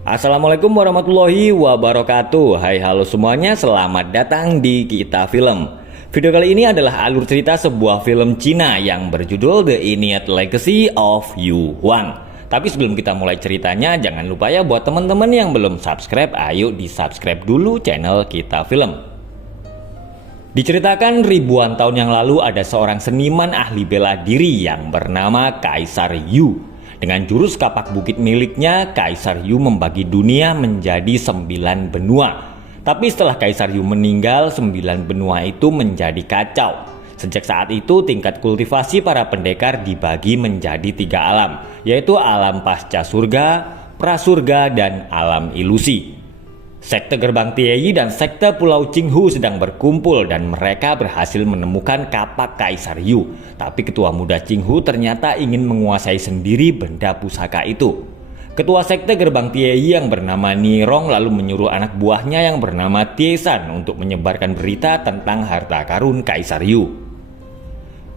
Assalamualaikum warahmatullahi wabarakatuh. Hai halo semuanya, selamat datang di Kita Film. Video kali ini adalah alur cerita sebuah film Cina yang berjudul The Inuit Legacy of Yu Huang. Tapi sebelum kita mulai ceritanya, jangan lupa ya buat teman-teman yang belum subscribe, ayo di subscribe dulu channel Kita Film. Diceritakan ribuan tahun yang lalu ada seorang seniman ahli bela diri yang bernama Kaisar Yu. Dengan jurus kapak bukit miliknya, Kaisar Yu membagi dunia menjadi 9 benua. Tapi setelah Kaisar Yu meninggal, 9 benua itu menjadi kacau. Sejak saat itu, tingkat kultivasi para pendekar dibagi menjadi 3 alam, yaitu alam pasca surga, prasurga, dan alam ilusi. Sekte Gerbang Tieyi dan sekte Pulau Qinghu sedang berkumpul dan mereka berhasil menemukan kapak Kaisar Yu. Tapi ketua muda Qinghu ternyata ingin menguasai sendiri benda pusaka itu. Ketua sekte Gerbang Tieyi yang bernama Nirong lalu menyuruh anak buahnya yang bernama Tiesan untuk menyebarkan berita tentang harta karun Kaisar Yu.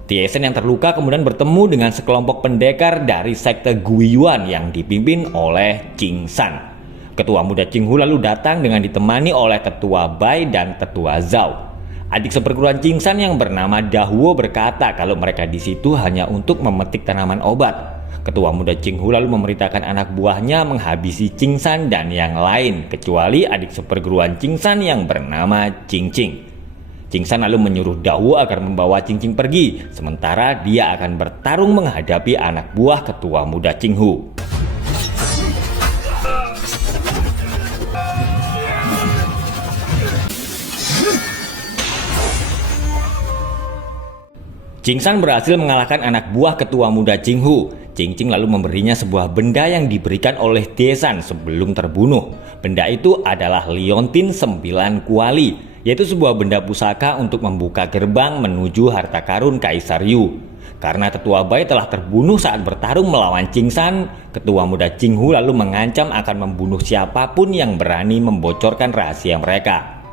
Tiesan yang terluka kemudian bertemu dengan sekelompok pendekar dari sekte Guiyuan yang dipimpin oleh Qing San. Ketua muda Qinghu lalu datang dengan ditemani oleh Tetua Bai dan Tetua Zhao. Adik seperguruan Qing San yang bernama Dahuo berkata kalau mereka di situ hanya untuk memetik tanaman obat. Ketua muda Qinghu lalu memerintahkan anak buahnya menghabisi Qing San dan yang lain kecuali adik seperguruan Qing San yang bernama Qing Qing. Qing San lalu menyuruh Dahuo agar membawa Qing Qing pergi, sementara dia akan bertarung menghadapi anak buah ketua muda Qinghu. Qing San berhasil mengalahkan anak buah ketua muda Qinghu. Qing Qing lalu memberinya sebuah benda yang diberikan oleh Tiesan sebelum terbunuh. Benda itu adalah Liontin 9 Kuali, yaitu sebuah benda pusaka untuk membuka gerbang menuju harta karun Kaisar Yu. Karena Tetua Bai telah terbunuh saat bertarung melawan Qing San, ketua muda Qinghu lalu mengancam akan membunuh siapapun yang berani membocorkan rahasia mereka.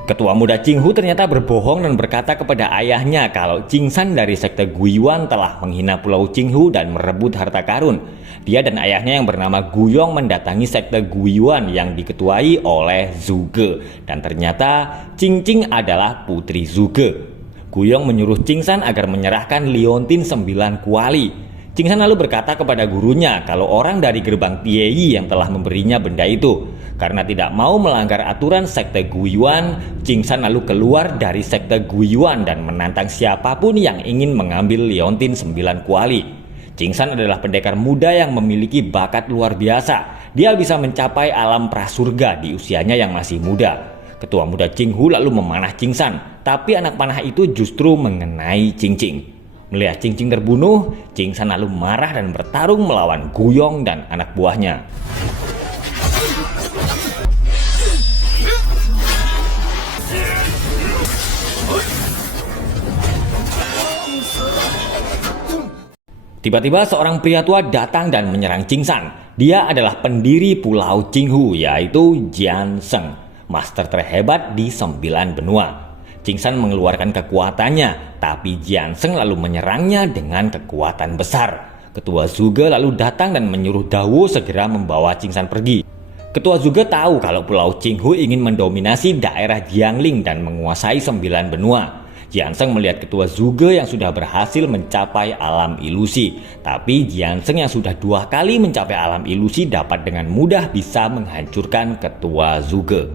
Ketua muda Qinghu ternyata berbohong dan berkata kepada ayahnya kalau Qing San dari sekte Guiyuan telah menghina Pulau Qinghu dan merebut harta karun. Dia dan ayahnya yang bernama Guyong mendatangi sekte Guiyuan yang diketuai oleh Zhuge. Dan ternyata Qing Qing adalah putri Zhuge. Guyong menyuruh Qing San agar menyerahkan Liontin 9 Kuali. Qing San lalu berkata kepada gurunya kalau orang dari Gerbang Tieyi yang telah memberinya benda itu. Karena tidak mau melanggar aturan sekte Guiyuan, Qing San lalu keluar dari sekte Guiyuan dan menantang siapapun yang ingin mengambil Liontin 9 Kuali. Qing San adalah pendekar muda yang memiliki bakat luar biasa. Dia bisa mencapai alam prasurga di usianya yang masih muda. Ketua muda Qinghu lalu memanah Qing San, tapi anak panah itu justru mengenai Qing Qing. Melihat Qing Qing terbunuh, Qing San lalu marah dan bertarung melawan Guyong dan anak buahnya. Tiba-tiba seorang pria tua datang dan menyerang Qing San. Dia adalah pendiri Pulau Qinghu, yaitu Jian Sheng, master terhebat di 9 benua. Qing San mengeluarkan kekuatannya, tapi Jian Sheng lalu menyerangnya dengan kekuatan besar. Ketua Zhuge lalu datang dan menyuruh Dahuo segera membawa Qing San pergi. Ketua Zhuge tahu kalau Pulau Qinghu ingin mendominasi daerah Jiangling dan menguasai 9 benua. Jian Sheng melihat ketua Zhuge yang sudah berhasil mencapai alam ilusi. Tapi Jian Sheng yang sudah 2 kali mencapai alam ilusi dapat dengan mudah bisa menghancurkan ketua Zhuge.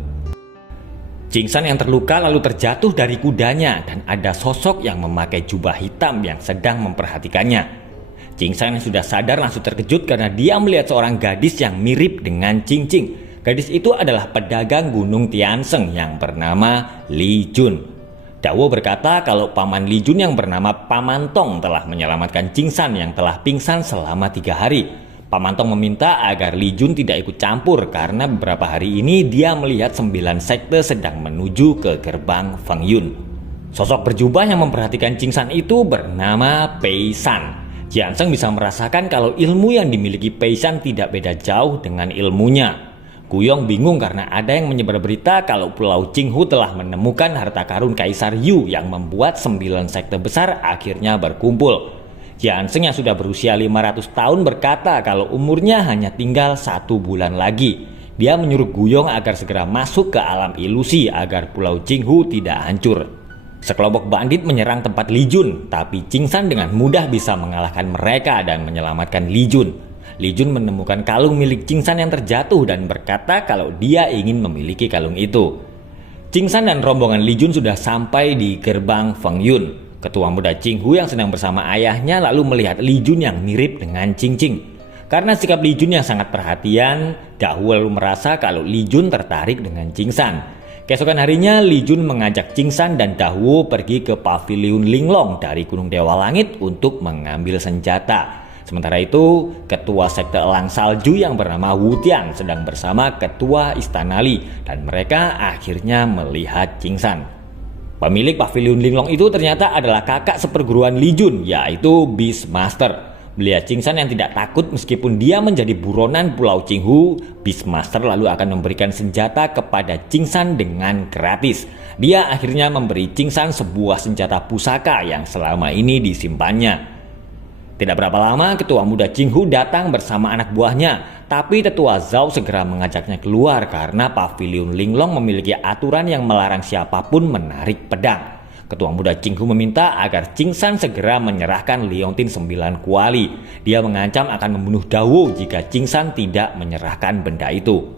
Qing San yang terluka lalu terjatuh dari kudanya dan ada sosok yang memakai jubah hitam yang sedang memperhatikannya. Qing San yang sudah sadar langsung terkejut karena dia melihat seorang gadis yang mirip dengan Qing Qing. Gadis itu adalah pedagang gunung Tiansheng yang bernama Li Jun. Dahuo berkata kalau paman Li Jun yang bernama Paman Tong telah menyelamatkan Qing San yang telah pingsan selama 3 hari. Paman Tong meminta agar Li Jun tidak ikut campur karena beberapa hari ini dia melihat 9 sekte sedang menuju ke gerbang Feng Yun. Sosok berjubah yang memperhatikan Qing San itu bernama Pei San. Jian Sheng bisa merasakan kalau ilmu yang dimiliki Pei San tidak beda jauh dengan ilmunya. Guyong bingung karena ada yang menyebar berita kalau Pulau Qinghu telah menemukan harta karun Kaisar Yu yang membuat 9 sekte besar akhirnya berkumpul. Jian Sheng yang sudah berusia 500 tahun berkata kalau umurnya hanya tinggal 1 bulan lagi. Dia menyuruh Guyong agar segera masuk ke alam ilusi agar Pulau Qinghu tidak hancur. Sekelompok bandit menyerang tempat Li Jun, tapi Ching San dengan mudah bisa mengalahkan mereka dan menyelamatkan Li Jun. Li Jun menemukan kalung milik Ching San yang terjatuh dan berkata kalau dia ingin memiliki kalung itu. Ching San dan rombongan Li Jun sudah sampai di gerbang Feng Yun. Ketua muda Qinghu yang sedang bersama ayahnya lalu melihat Li Jun yang mirip dengan Qing Qing. Karena sikap Li Jun yang sangat perhatian, Dahwu lalu merasa kalau Li Jun tertarik dengan Ching San. Keesokan harinya, Li Jun mengajak Ching San dan Dahwu pergi ke paviliun Linglong dari Gunung Dewa Langit untuk mengambil senjata. Sementara itu, ketua sekte elang salju yang bernama Wu Tian sedang bersama ketua Istana Li dan mereka akhirnya melihat Ching San. Pemilik paviliun Linglong itu ternyata adalah kakak seperguruan Li Jun, yaitu Beastmaster. Melihat Ching San yang tidak takut meskipun dia menjadi buronan Pulau Qinghu, Beastmaster lalu akan memberikan senjata kepada Ching San dengan gratis. Dia akhirnya memberi Ching San sebuah senjata pusaka yang selama ini disimpannya. Tidak berapa lama, ketua muda Qinghu datang bersama anak buahnya, tapi tetua Zhao segera mengajaknya keluar karena paviliun Linglong memiliki aturan yang melarang siapapun menarik pedang. Ketua muda Qinghu meminta agar Ching San segera menyerahkan liontin 9 kuali. Dia mengancam akan membunuh Dahwu jika Ching San tidak menyerahkan benda itu.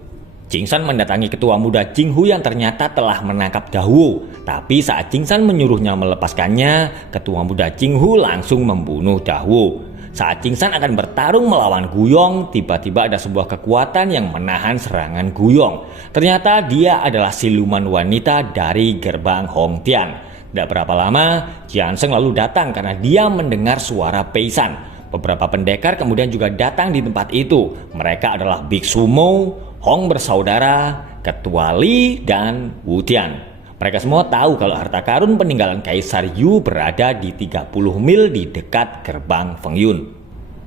Ching San mendatangi ketua muda Qinghu yang ternyata telah menangkap Dahwu. Tapi saat Ching San menyuruhnya melepaskannya, ketua muda Qinghu langsung membunuh Dahwu. Saat Ching San akan bertarung melawan Guyong, tiba-tiba ada sebuah kekuatan yang menahan serangan Guyong. Ternyata dia adalah siluman wanita dari gerbang Hongtian. Tidak berapa lama, Jianseng lalu datang karena dia mendengar suara Peisan. Beberapa pendekar kemudian juga datang di tempat itu. Mereka adalah Biksu Mo, Hong bersaudara, Ketua Li, dan Wu Tian. Mereka semua tahu kalau harta karun peninggalan Kaisar Yu berada di 30 mil di dekat gerbang Feng Yun.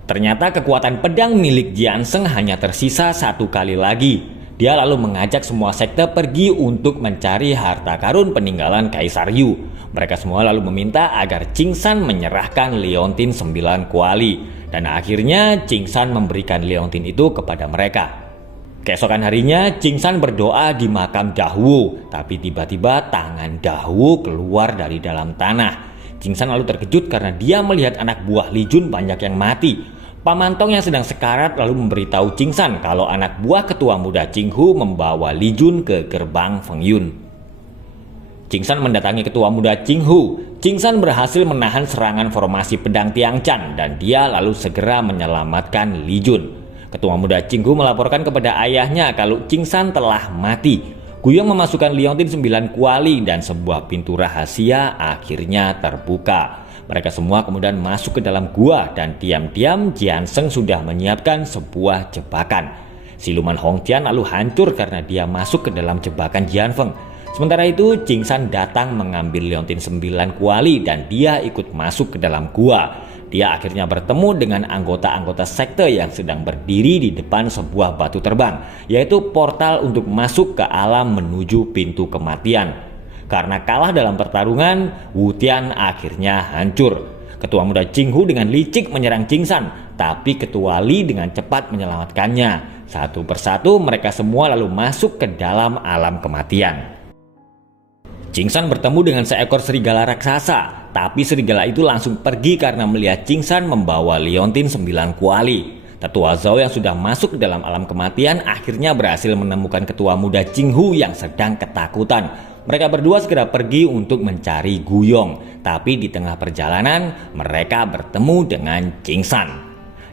Ternyata kekuatan pedang milik Jianseng hanya tersisa 1 kali lagi. Dia lalu mengajak semua sekte pergi untuk mencari harta karun peninggalan Kaisar Yu. Mereka semua lalu meminta agar Ching San menyerahkan liontin 9 kuali. Dan akhirnya Ching San memberikan liontin itu kepada mereka. Keesokan harinya Ching San berdoa di makam Dahwu. Tapi tiba-tiba tangan Dahwu keluar dari dalam tanah. Ching San lalu terkejut karena dia melihat anak buah Li Jun banyak yang mati. Pamantong yang sedang sekarat lalu memberitahu Ching San kalau anak buah ketua muda Qinghu membawa Li Jun ke gerbang Feng Yun. Ching San mendatangi ketua muda Qinghu. Ching San berhasil menahan serangan formasi pedang Tiang Chan dan dia lalu segera menyelamatkan Li Jun. Ketua muda Qinghu melaporkan kepada ayahnya kalau Ching San telah mati. Guyong memasukkan liontin 9 kuali dan sebuah pintu rahasia akhirnya terbuka. Mereka semua kemudian masuk ke dalam gua dan diam-diam Jianseng sudah menyiapkan sebuah jebakan. Siluman Hongtian lalu hancur karena dia masuk ke dalam jebakan Jianfeng. Sementara itu Ching San datang mengambil liontin 9 kuali dan dia ikut masuk ke dalam gua. Dia akhirnya bertemu dengan anggota-anggota sekte yang sedang berdiri di depan sebuah batu terbang, yaitu portal untuk masuk ke alam menuju pintu kematian. Karena kalah dalam pertarungan, Wu Tian akhirnya hancur. Ketua muda Qinghu dengan licik menyerang Ching San, tapi ketua Li dengan cepat menyelamatkannya. Satu persatu mereka semua lalu masuk ke dalam alam kematian. Ching San bertemu dengan seekor serigala raksasa, tapi serigala itu langsung pergi karena melihat Ching San membawa liontin 9 kuali. Tetua Zhao yang sudah masuk ke dalam alam kematian akhirnya berhasil menemukan ketua muda Qinghu yang sedang ketakutan. Mereka berdua segera pergi untuk mencari Guyong, tapi di tengah perjalanan mereka bertemu dengan Ching San.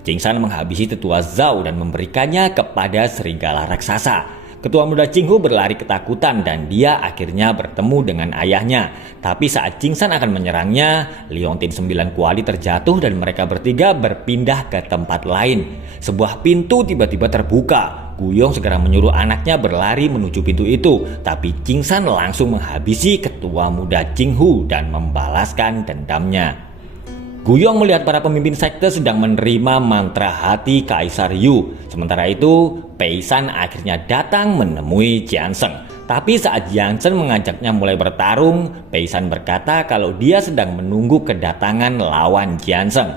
Ching San menghabisi tetua Zhao dan memberikannya kepada serigala raksasa. Ketua muda Qinghu berlari ketakutan dan dia akhirnya bertemu dengan ayahnya. Tapi saat Ching San akan menyerangnya, liontin 9 kuali terjatuh dan mereka bertiga berpindah ke tempat lain. Sebuah pintu tiba-tiba terbuka. Guyong segera menyuruh anaknya berlari menuju pintu itu, tapi Ching San langsung menghabisi ketua muda Qinghu dan membalaskan dendamnya. Guyong melihat para pemimpin sekte sedang menerima mantra hati Kaisar Yu. Sementara itu, Peisan akhirnya datang menemui Jianseng. Tapi saat Jianseng mengajaknya mulai bertarung, Peisan berkata kalau dia sedang menunggu kedatangan lawan Jianseng.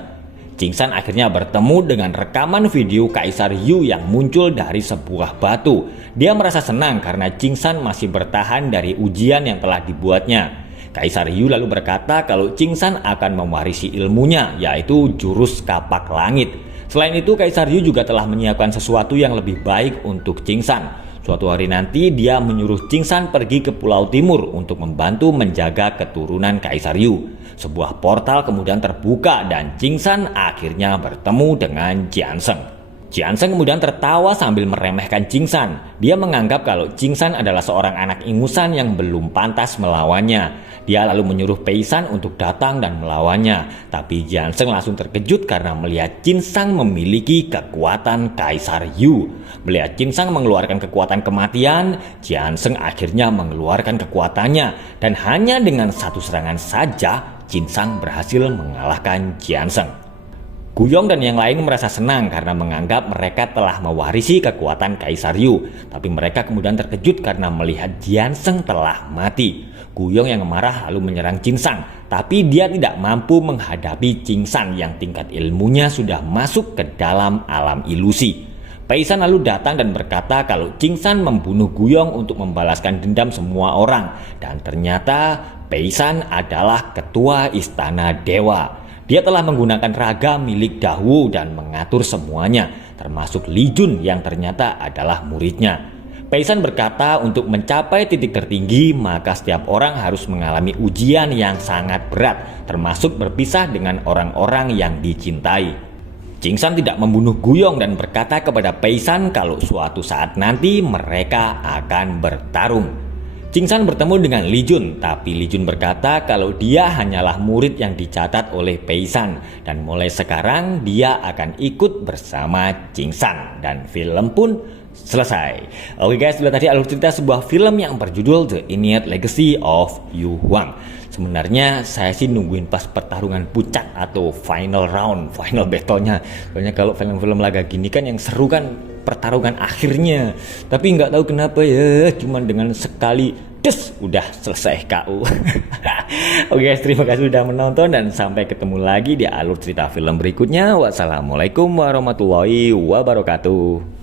Jing San akhirnya bertemu dengan rekaman video Kaisar Yu yang muncul dari sebuah batu. Dia merasa senang karena Jing San masih bertahan dari ujian yang telah dibuatnya. Kaisar Yu lalu berkata kalau Jing San akan mewarisi ilmunya, yaitu jurus kapak langit. Selain itu, Kaisar Yu juga telah menyiapkan sesuatu yang lebih baik untuk Jing San. Suatu hari nanti dia menyuruh Jing San pergi ke Pulau Timur untuk membantu menjaga keturunan Kaisar Yu. Sebuah portal kemudian terbuka dan Jing San akhirnya bertemu dengan Jian Sheng. Jian Sheng kemudian tertawa sambil meremehkan Jing San. Dia menganggap kalau Jing San adalah seorang anak ingusan yang belum pantas melawannya. Dia lalu menyuruh Pei San untuk datang dan melawannya. Tapi Jian Sheng langsung terkejut karena melihat Jing San memiliki kekuatan Kaisar Yu. Melihat Jing San mengeluarkan kekuatan kematian, Jian Sheng akhirnya mengeluarkan kekuatannya. Dan hanya dengan satu serangan saja, Jing San berhasil mengalahkan Jian Sheng. Guyong dan yang lain merasa senang karena menganggap mereka telah mewarisi kekuatan Kaisar Yu. Tapi mereka kemudian terkejut karena melihat Jian Sheng telah mati. Guyong yang marah lalu menyerang Jing San, tapi dia tidak mampu menghadapi Jing San yang tingkat ilmunya sudah masuk ke dalam alam ilusi. Pei San lalu datang dan berkata kalau Jing San membunuh Guyong untuk membalaskan dendam semua orang. Dan ternyata Pei San adalah ketua istana dewa. Dia telah menggunakan raga milik Dahu dan mengatur semuanya, termasuk Li Jun yang ternyata adalah muridnya. Pei San berkata untuk mencapai titik tertinggi maka setiap orang harus mengalami ujian yang sangat berat, termasuk berpisah dengan orang-orang yang dicintai. Jing San tidak membunuh Guyong dan berkata kepada Pei San kalau suatu saat nanti mereka akan bertarung. Jing San bertemu dengan Li Jun, tapi Li Jun berkata kalau dia hanyalah murid yang dicatat oleh Pei San dan mulai sekarang dia akan ikut bersama Jing San dan film pun selesai. Oke guys, itulah tadi alur cerita sebuah film yang berjudul The Immediate Legacy of Yu Huang. Sebenarnya saya sih nungguin pas pertarungan puncak atau final round, final battle-nya. Soalnya kalau film-film laga gini kan yang seru kan pertarungan akhirnya. Tapi nggak tahu kenapa ya, cuman dengan sekali des udah selesai KO. Oke guys, terima kasih sudah menonton dan sampai ketemu lagi di alur cerita film berikutnya. Wassalamualaikum warahmatullahi wabarakatuh.